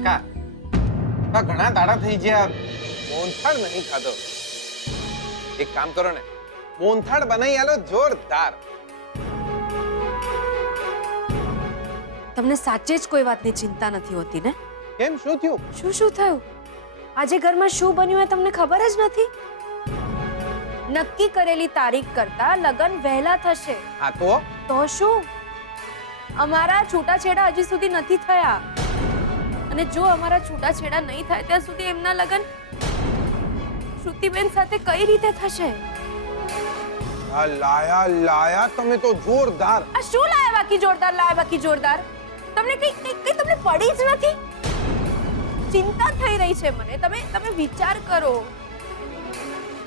બકા આ ઘણા દાડા થઈ ગયા મોહનથાળ નહીં ખાધો. એક કામ કરો ને, મોહનથાળ બનાવી આલો જોરદાર. તમને સાચે જ કોઈ વાતની ચિંતા નથી હોતી ને? કેમ, શું થયું? શું થયું? આજે ઘરમાં શું બન્યું એ તમને ખબર જ નથી? નક્કી કરેલી તારીખ કરતા લગ્ન વહેલા થશે. આ તો શું? અમારા છૂટાછેડા હજી સુધી નથી થયા, અને જો અમારા છૂટાછેડા નહીં થાય ત્યાં સુધી એમના લગ્ન શ્રુતિબેન સાથે કઈ રીતે થશે? લાયા તમે તો જોરદાર. આ શું લાયા બાકી જોરદાર, લાયા બાકી જોરદાર? તમને કઈ તમને પડી જ નથી? ચિંતા થઈ રહી છે મને. તમે વિચાર કરો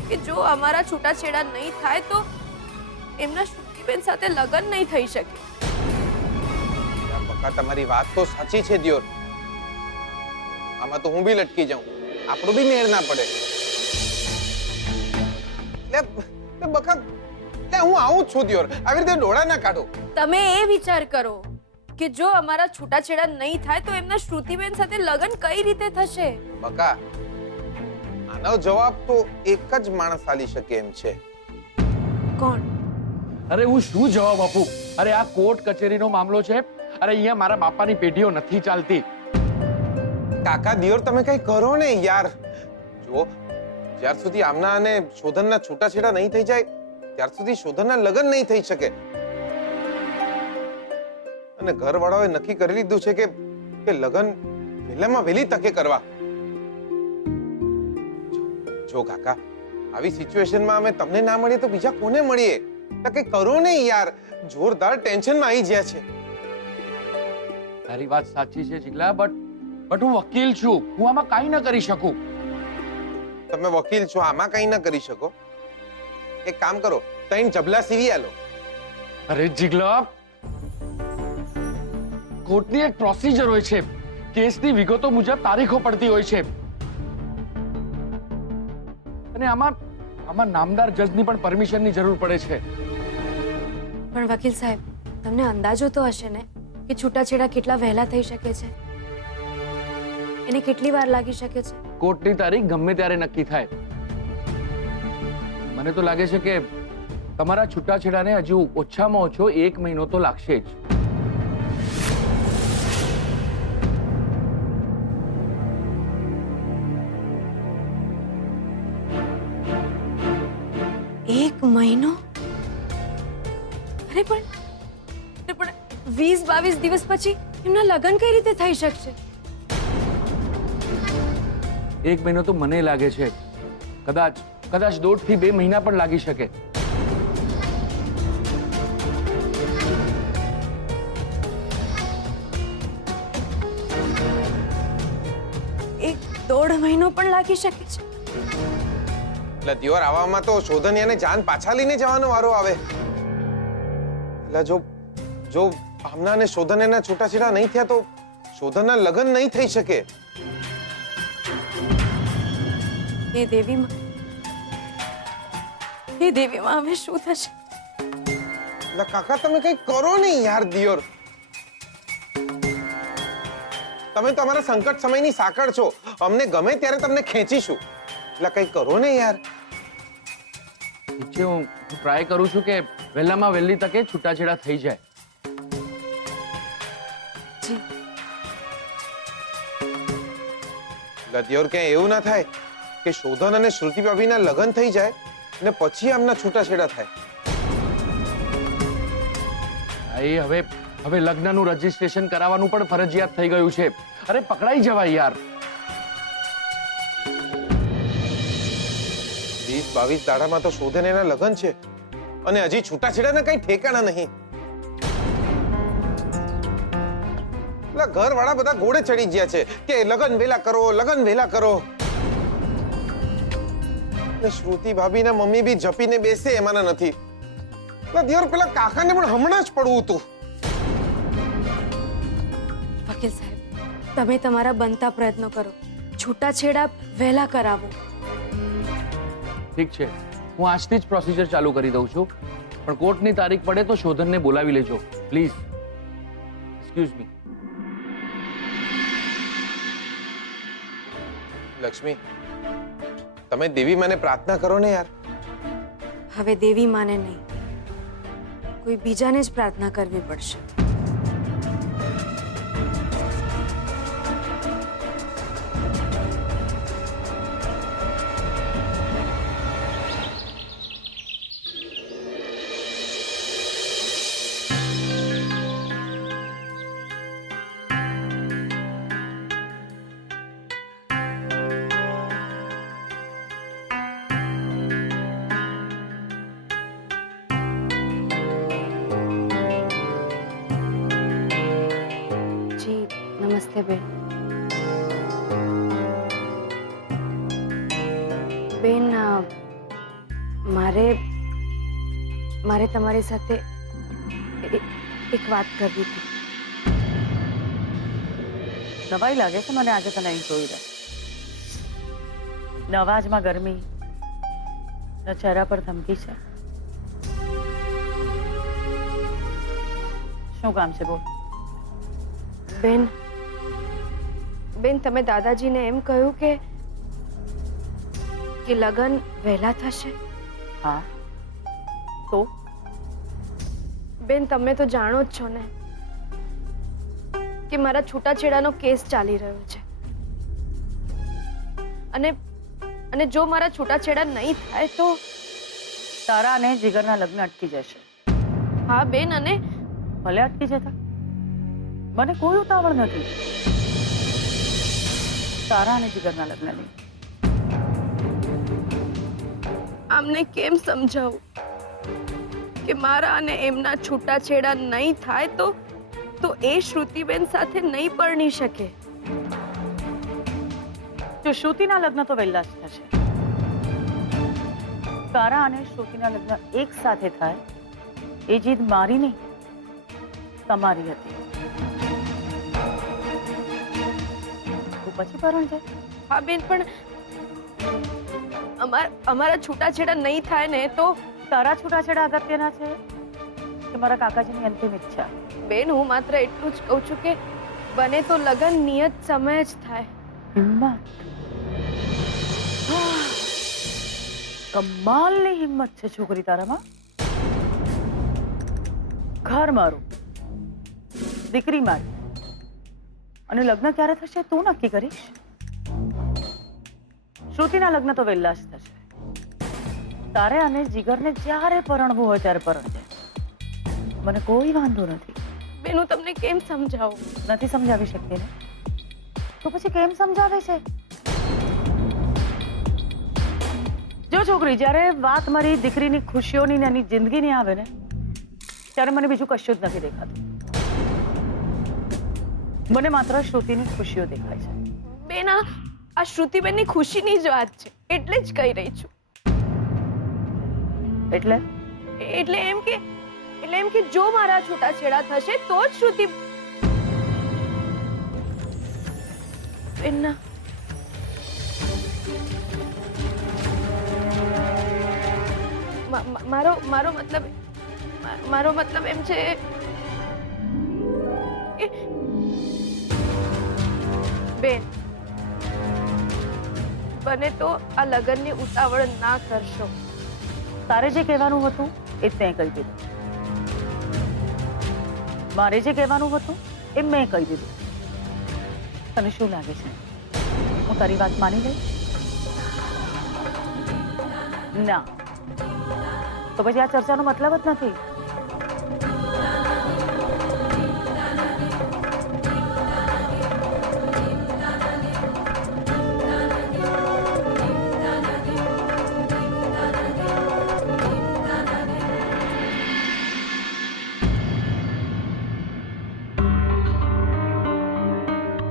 કે જો અમારા છૂટાછેડા નહીં થાય તો એમના શ્રુતિબેન સાથે લગ્ન નહીં થઈ શકે. બકા તમારી વાત તો સાચી છે દિયોર. આમાં તો હું બી લટકી જાઉં, આપણું બી મેળ ના પડે. લે બકા, લે હું આવું જ છું દિયોર, આવી રીતે ડોળા ના કાઢો. તમે એ વિચાર કરો કે જો અમારા છૂટાછેડા નહીં થાય તો એમના શ્રુતિબેન સાથે લગ્ન કઈ રીતે થશે? બકા, આનો જવાબ તો એક જ માણસ આલી શકે એમ છે. કોણ? અરે હું શું જવાબ આપું? અરે આ કોર્ટ કચેરીનો મામલો છે. અરે અહીંયા મારા બાપાની પેઢીઓ નથી ચાલતી. કાકા દિયોર, તમે કઈ કરો ને યાર. જો જ્યાર સુધી આમના અને શોધનના છૂટાછેડા નહીં થઈ જાય ત્યાર સુધી શોધનના લગ્ન નહીં થઈ શકે. અને ઘરવાળાઓએ નક્કી કરી લીધું છે કે લગ્ન વહેલામાં વહેલી તકે કરવા. જો કાકા, આવી સિચ્યુએશનમાં અમે તમને ના મળીએ તો બીજા કોને મળીએ? કઈ કરો ને યાર, જોરદાર ટેન્શનમાં આવી ગયા છે. તારી વાત સાચી છે જીગલા, બટ હું વકીલ છું. હું આમાં કાંઈ ન કરી શકું. તમે વકીલ છો, આમાં કઈ ન કરી શકો? એક કામ કરો, ત્રણ જબલા સીવી આલો. અરે જીગલા, કોર્ટની એક પ્રોસિજર હોય છે. કેસની વિગતો મુજબ તારીખો પડતી હોય છે, અને આમાં નામદાર જજની પણ પરમિશનની જરૂર પડે છે. પણ વકીલ સાહેબ, તમને અંદાજો તો હશે ને કે છૂટાછેડા કેટલા વહેલા થઈ શકે છે? એને કેટલી વાર લાગી શકે છે? કોર્ટની તારીખ ગમે ત્યારે નક્કી થાય. મને તો લાગે છે કે તમારા છૂટાછેડાને હજુ ઓછામાં ઓછો 1 મહિનો તો લાગશે જ. એક મહિનો? અરે પણ 20-22 દિવસ પછી એમના લગ્ન કઈ રીતે થઈ શકશે? 1 મહિનો તો મને લાગે છે. કદાચ 1.5 થી 2 મહિના પણ લાગી શકે. એક 1.5 મહિનો પણ લાગી શકે છે. એટલે દિયોર, આવામાં તો શોધનિયાને જાન પાછા લઈને જવાનો વારો આવે. એટલે જો આમના અને શોધનિયાના છૂટાછેડા નહીં થયા તો શોધનના લગ્ન નહીં થઈ શકે. હે દેવીમાં, હવે શું થશે? એટલે કાકા, તમે કઈ કરો ને યાર દિયોર. તમે તો અમારા સંકટ સમયની સાંકળ છો. અમને ગમે ત્યારે તમને ખેંચીશું. એટલે કઈ કરો ને યાર. હું ટ્રાય કરું છું કે વહેલામાં વહેલી તકે છૂટાછેડા થઈ જાય. જી. એટલે દિયોર, ક્યાંય એવું ના થાય કે શોધન અને શ્રુતિ ભાભીના લગ્ન થઈ જાય અને પછી આમના છૂટાછેડા થાય. હવે લગ્નનું રજીસ્ટ્રેશન કરાવવાનું પણ ફરજિયાત થઈ ગયું છે. અરે પકડાઈ જવાય યાર. 20-22 દાડામાં તો શોધન એના લગ્ન છે અને હજી છૂટાછેડાના કઈ ઠેકાણા નહીં. એટલે ઘરવાળા બધા ઘોડે ચડી ગયા છે કે લગ્ન વહેલા કરો, લગ્ન વહેલા કરો. શ્રુતિ ભાભી ના મમ્મી બી જપીને બેસે એમાંના નથી. દિયોર, પેલા કાકાને પણ હમણાં જ પડવું હતું. વકીલ સાહેબ, તમે તમારા બનતા પ્રયત્નો કરો, છૂટાછેડા વહેલા કરાવો. ઠીક છે, હું આજથી જ પ્રોસિજર ચાલુ કરી દઉં છું. પણ કોર્ટની તારીખ પડે તો શોધનને બોલાવી લેજો પ્લીઝ. Excuse me. લક્ષ્મી, તમે દેવી માને પ્રાર્થના કરો ને યાર. હવે દેવી માને નહીં, કોઈ બીજાને જ પ્રાર્થના કરવી પડશે. જી નમસ્તે બેન. બેન મારે તમારી સાથે એક વાત કરવી હતી. નવાઈ લાગે છે મને આજે તને અહીં જોઈ રહે. ન અવાજમાં ગરમી, ન ચહેરા પર ધમકી છે. શું કામ છે બોલ? બેન તમે દાદાજીને એમ કહ્યું કે લગ્ન વહેલા થશે. હા તો બેન તમે તો જાણો જ છો ને કે મારા છૂટાછેડાનો કેસ ચાલી રહ્યો છે અને જો મારા છૂટાછેડા નહીં થાય તો તારા અને જીગરના લગ્ન અટકી જશે. હા બેન, અને ભલે અટકી જતા, મને કોઈ ઉતાવળ નથી. તારા અને જીગરના લગ્ન નહીં. આમને કેમ સમજાવું કે મારા અને એમના છૂટાછેડા નહીં થાય તો એ શ્રુતિબેન સાથે નહીં પરણી શકે. જો શ્રુતિના લગ્ન તો વહેલા જ થશે. તારા અને શ્રુતિના લગ્ન એક સાથે થાય એ જીદ મારી નહીં, તમારી હતી. તું પછી પરણજે. હા બેન, પણ અમારા છૂટાછેડા નહીં થાય ને તો તારા છૂટાછેડા અગત્યના છે કે મારા કાકાજીની અંતિમ ઈચ્છા? બેન હું માત્ર એટલું જ કહું છું કે બને તો લગ્ન નિયત સમય જ થાય. હિંમત, કમાલની હિંમત છે છોકરી તારામાં. ઘર મારું, દીકરી મારી, અને લગ્ન ક્યારે થશે તું નક્કી કરીશ. શ્રુતિના લગ્ન તો વહેલા જ થશે. તારે અને જીગરને જ્યારે પરણવું હોય ત્યારે પરણજે, મને કોઈ વાંધો નથી. બેન હું તમને કેમ સમજાવું? નથી સમજાવી શકતી ને તો પછી કેમ સમજાવે છે? જો છોકરી, જ્યારે વાત મારી દીકરીની ખુશીઓની ને એની જિંદગીની આવે ને ત્યારે મને બીજું કશું જ નથી દેખાતું. મને માત્ર શ્રુતિની ખુશીઓ દેખાય છે. બેન આ શ્રુતિબેનની ખુશીની જ વાત છે એટલે જ કહી રહી છું. એટલે એમ કે જો મારા છૂટાછેડા થશે તો જ શ્રુતિ બેનના મારો મતલબ એમ છે કે બેન બને તો આ લગ્નની ઉતાવળ ના કરશો. તારે જે કહેવાનું હતું એ તે કહી દીધું. મારે જે કહેવાનું હતું એ મેં કહી દીધું. તને શું લાગે છે હું તારી વાત માની લઈશ? ના, તો પછી આ ચર્ચાનો મતલબ જ નથી.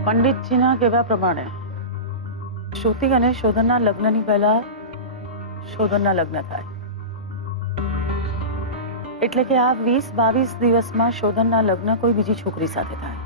પંડિતજીના કહેવા પ્રમાણે શ્રુતિ અને શોધનના લગ્નની પહેલા શોધનના લગ્ન થાય. એટલે કે આ 20-22 દિવસમાં શોધનના લગ્ન કોઈ બીજી છોકરી સાથે થાય.